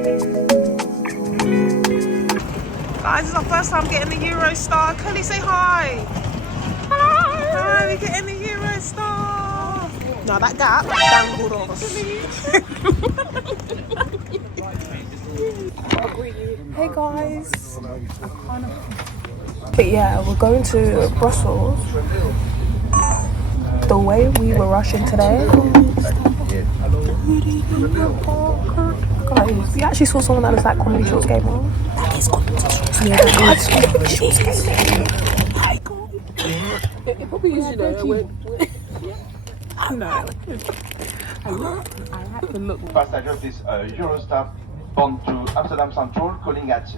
Guys, it's our first time getting the Eurostar. Kelly, say hi. Hello. Hi, we're getting the Eurostar. No, that gap down the doors. Hey guys. But yeah, we're going to Brussels. The way we were rushing today. Guys, we actually saw someone that was like comedy shorts game on. That is comedy shorts. Yeah, that is comedy shorts game. It probably is, you know. No. I had to look. Passengers, this Eurostar bound to Amsterdam Central, calling at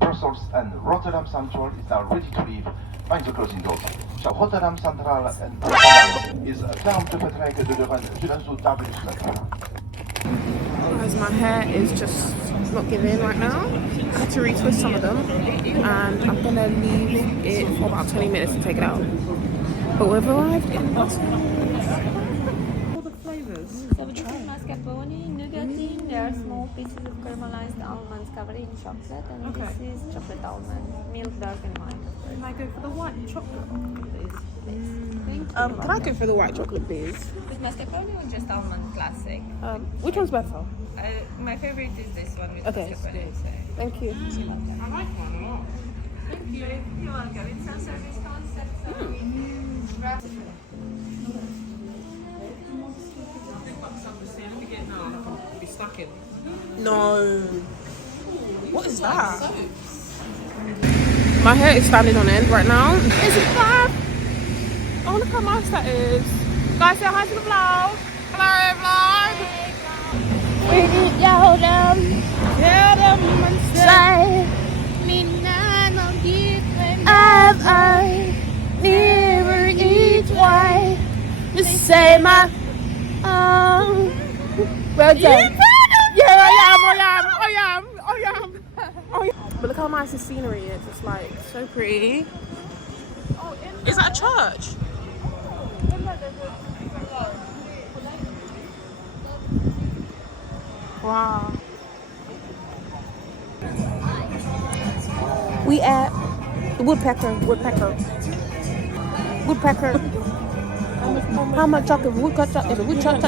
Brussels and Rotterdam Central, is now ready to leave. Mind the closing doors. So Rotterdam Central and Brussels is ferme de vertrek de de W. Guys, my hair is just not giving right now. I had to retwist some of them, and I'm gonna leave it for about 20 minutes to take it out. But we've arrived in Brussels. All the flavours. So this is mascarpone, nougaty. There are small pieces of caramelized almonds covered in chocolate, and this is chocolate almond, milk dark and wine. Can I go for the white chocolate, please? Can I go for the white chocolate, please? With mascarpone or just almond classic? Which one's better? My favorite is this one with Okay. mascarpone. So. Thank you. I like one a lot. Thank you. You want to go in self-service concept? Be stuck in. No. What is that? My hair is standing on end right now. Is it bad? Oh, look how nice that is. Guys, say hi to the vlog. Hello, vlog. We need y'all them. Tell them and say, I never eat white. Just say my well done. yeah, I am. But look how nice the scenery is. It's like so pretty. Is that a church? Wow. We at the woodpecker. How much chocolate? Woodchuck? Is it woodchuck?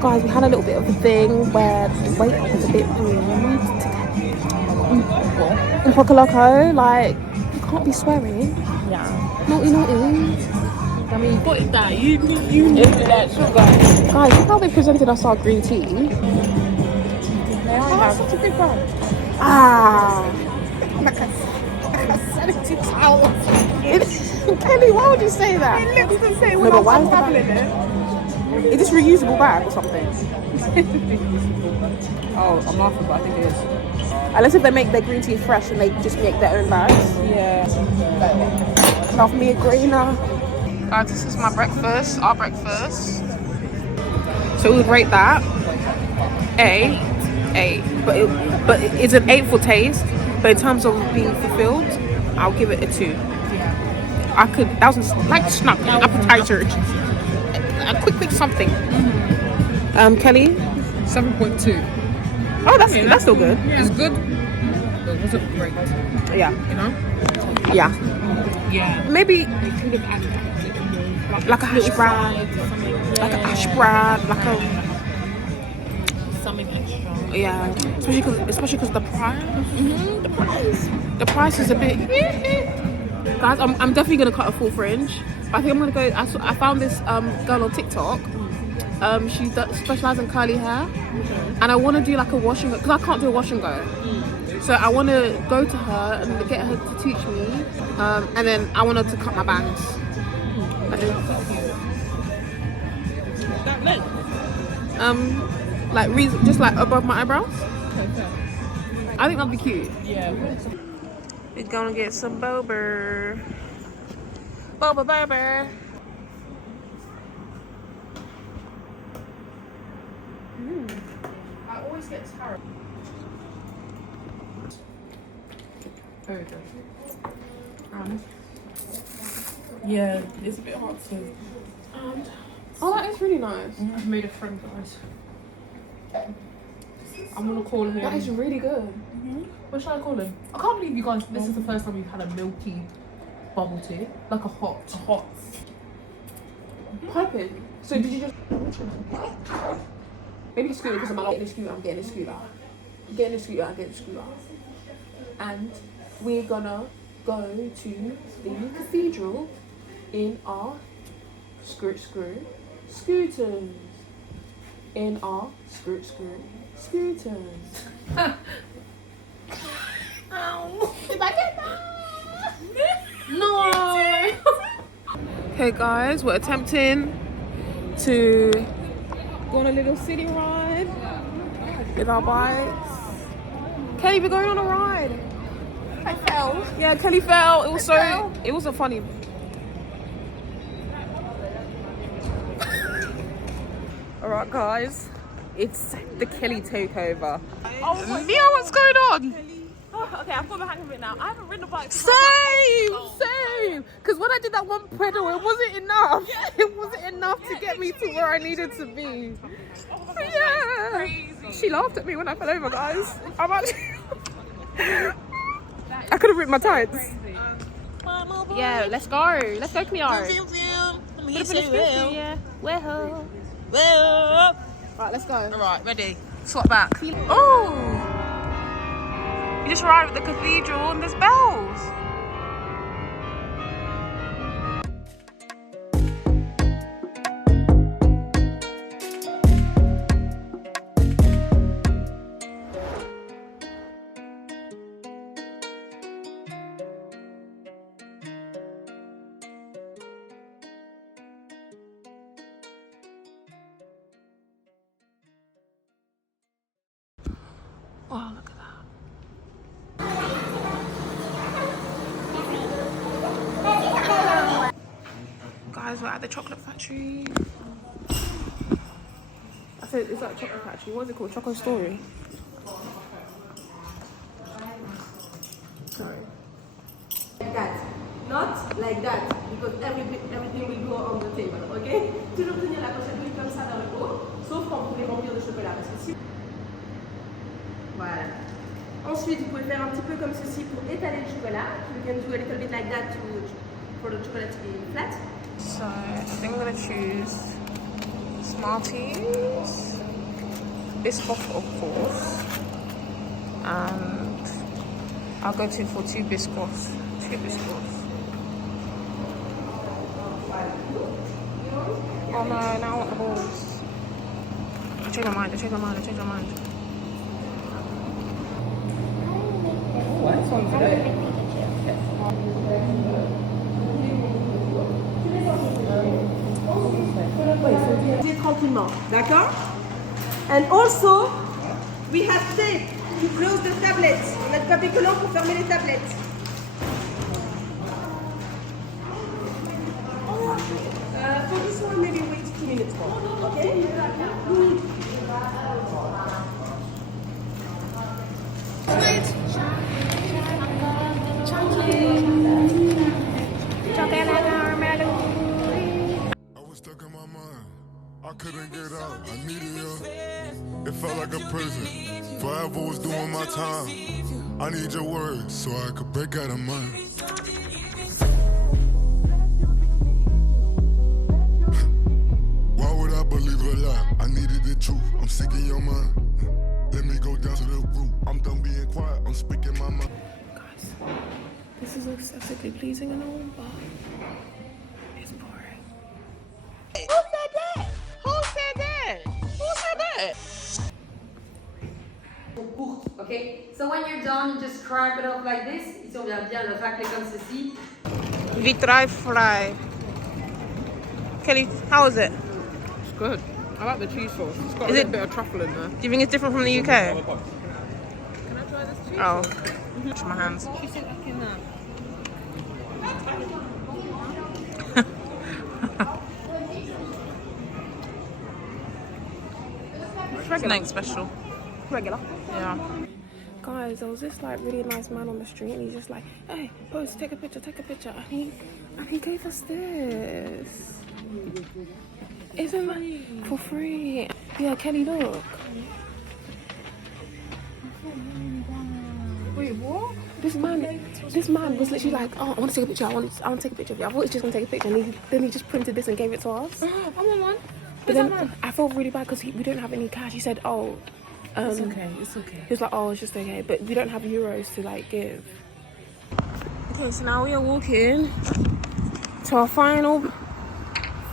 Guys, we had a little bit of a thing where the waiter was a bit rude to Poco Loco, like, you can't be swearing. Yeah. Naughty. I mean, what is that? You knew that sugar. Guys, look how they presented us our green tea. They are such a big brand. Like a 70 towels. Kelly, why would you say that? It looks the same No, but why is the traveling bag? it. Is this reusable bag or something? Oh, I'm laughing, but I think it is. Unless if they make their green tea fresh and they just make their own bags. Yeah. Love me a greener. Guys, this is my breakfast, our breakfast. So we would rate that A. But it's an 8 for taste. But in terms of being fulfilled, I'll give it a 2. That was like snack, an appetizer. A quick something. Kelly? 7.2. Oh, that's still good. It's good, but it wasn't great. Yeah. You know? Yeah. Yeah. Maybe They could have added like a hash brown. Like a hash brown. Like a... something extra. Yeah. Especially because the price. The price is a bit... Guys, I'm definitely going to cut a full fringe. But I think I'm going to go... I found this girl on TikTok. She specialises in curly hair. And I want to do like a wash and go. Because I can't do a wash and go. So I want to go to her and get her to teach me. And then I want her to cut my bangs. That length? Like just like above my eyebrows. I think that'd be cute. Yeah. We're gonna get some boba. Boba. I always get taro. Very good. Yeah, it's a bit hard to. Oh, that is really nice. I've made a friend, guys. I'm gonna call him. That is really good. What should I call him? I can't believe you guys. This is the first time we've had a milky bubble tea, like a hot. Piping. So did you just... Maybe the scooter, because I'm not getting the scooter. I'm getting the scooter. And we're gonna go to the cathedral in our scooters. In our scooters. Ow. Did I get that? No. Okay guys, we're attempting to go on a little city ride with our bikes. Kelly, we're going on a ride. I fell. Yeah, Kelly fell. It was a funny. Alright guys, it's the Kelly takeover. Oh my Mia, what's going on? Oh, okay, I've got the hang of it now. I haven't ridden a bike. Same. Because when I did that one pedal, it wasn't enough. It wasn't enough to get me to where I needed to be. Yeah. Crazy. She laughed at me when I fell over, guys. I'm actually... I could have ripped my tights. Yeah, let's go. Let's go, Cleo. Yeah. Well. Right, let's go. Alright, ready. Swap back. Oh! You just arrived at the cathedral and there's bells. Oh, look at that. Guys, we're at the chocolate factory. I said, it's like a chocolate factory. What is it called? Choco Story? Sorry. Like that, not like that, because everything will go on the table, ok? Toujours tenir la pochette oui, comme ça dans le haut, sauf quand vous voulez remplir de chocolat, parce que si... Voilà. Ensuite, vous pouvez faire un petit peu comme ceci pour étaler le chocolat. You can do a little bit like that for the chocolate to be flat. So, I think I'm going to choose Smarties, Biscoff of course, and I'll go for two Biscoffs. Oh no, now I want the balls. I changed my mind. Oh, this one's good. Tranquillement, d'accord? And also, we have tape to close the tablets. On a du papier collant pour fermer les tablettes. For this one, maybe wait 2 minutes more, okay? I couldn't get out, I needed you. It felt like a prison. Forever was doing my time. I need your words so I could break out of mine. Why would I believe a lie? I needed the truth. I'm sick in your mind. Let me go down to the root. I'm done being quiet. I'm speaking my mind. Guys, this is aesthetically pleasing and all, but it's boring. Okay, so when you're done, you just scrape it off like this. Ici, on vient bien le racler comme ceci. Vitrai fry. Kelly, how is it? It's good. I like the cheese sauce. It's got Is a it- little bit of truffle in there. Do you think it's different from the UK? Can I try this cheese? Oh, wash my hands. She said back in there. Snake special. Regular. Yeah. Guys, there was this like really nice man on the street and he's just like, hey, pose, take a picture. And he gave us this. Isn't that for free? Yeah, Kelly, look. Wait, what? This man was literally like, oh, I want to take a picture. I want to take a picture of you. I thought he was just going to take a picture. And then he just printed this and gave it to us. I want one. But then I felt really bad because we don't have any cash. He said, oh, it's okay. He was like, oh, it's just okay. But we don't have euros to like give. Okay, so now we are walking to our final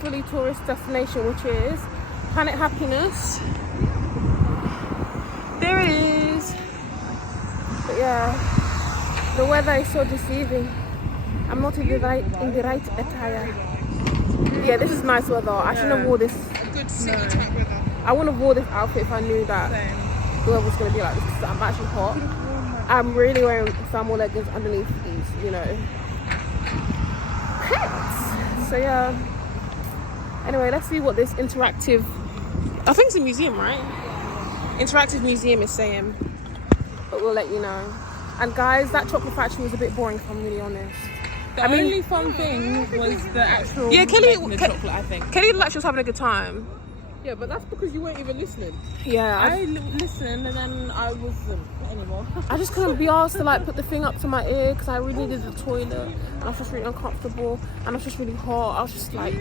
fully tourist destination, which is Planet Happiness. There it is. But yeah, the weather is so deceiving. I'm not in the right attire. Yeah, this is nice weather. I shouldn't have wore this. Good city type weather. I wouldn't have wore this outfit if I knew that the weather was going to be like this, because I'm actually hot. I'm really wearing thermal leggings underneath these, you know. So yeah. Anyway, let's see what this interactive, I think it's a museum, right? Interactive museum is saying. But we'll let you know. And guys, that chocolate factory was a bit boring if I'm really honest. The only fun thing was the actual chocolate, I think. Kelly looked like she was having a good time. Yeah, but that's because you weren't even listening. Yeah. I listened and then I wasn't anymore. I just couldn't be asked to like put the thing up to my ear because I really needed the toilet. And I was just really uncomfortable. And I was just really hot. I was just like,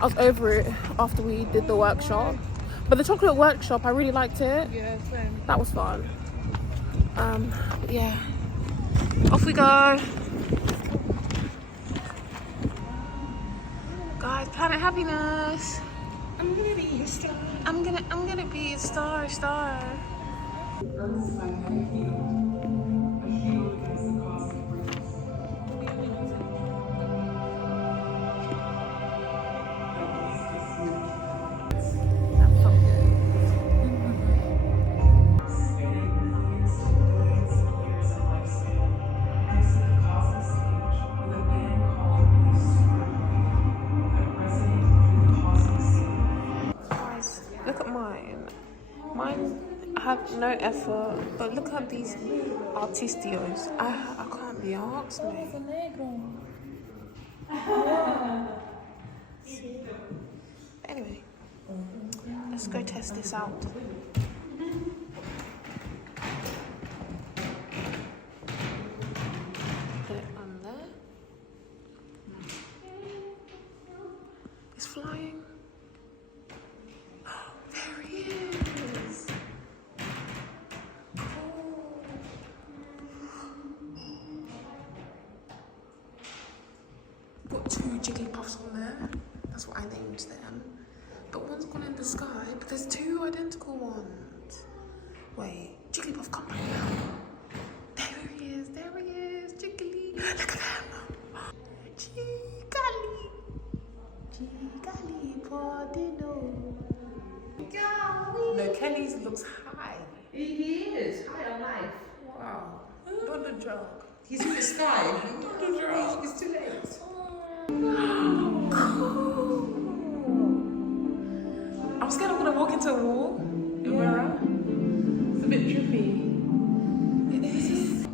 I was over it after we did the workshop. But the chocolate workshop, I really liked it. Yeah, same. That was fun. But yeah. Off we go. Guys, Planet Happiness. I'm gonna be a star. I'm gonna be a star. Look at mine. Mine have no effort, but look at these artistios. I can't be asked, mate. Anyway, let's go test this out. Put it on there. It's flying. There he is. Cool. Got 2 Jigglypuffs on there. That's what I named them. But one's gone in the sky, but there's 2 identical ones. Wait, Jigglypuff, come back now. There he is, Jiggly. Look at them. Jiggly. Jiggly, Podino. No, Kelly's looks high. He is high on life. Wow. Not the joke. He's in the sky. It's too late. Cool. I'm scared I'm gonna walk into a wall. A mirror. It's a bit trippy. It is.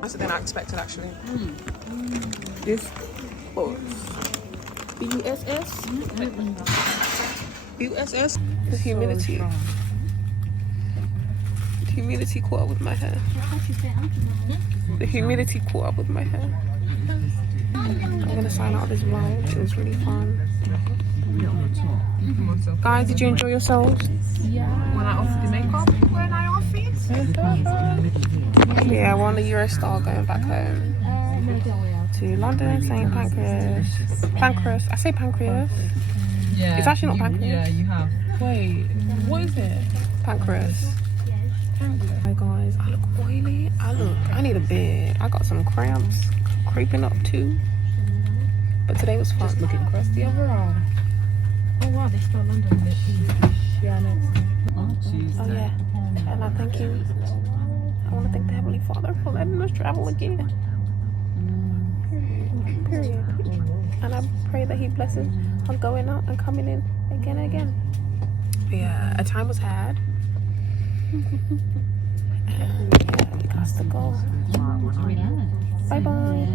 Nicer than I expected, actually. This box. BUSS? BUSS? The humidity. The humidity caught up with my hair. The humidity caught up with my hair. I'm gonna sign out this vlog. It was really fun. Guys, did you enjoy yourselves? Yeah. When I offered the makeup? When I offered? Yeah, we're on the Eurostar going back home to London, St. Pancras. I say Pancras. Yeah. It's actually not Pancras. Yeah, you have. Wait, what is it? Pancras. Hi guys, I look oily. I need a bed. I got some cramps creeping up too. But today was fun. Just looking across the other eye. Oh wow, they start London. Yeah, next. Oh yeah, and I thank you. I want to thank the Heavenly Father for letting us travel again. Period. And I pray that He blesses us going out and coming in again and again. But yeah, a time was had. And yeah, we got to go. Bye bye.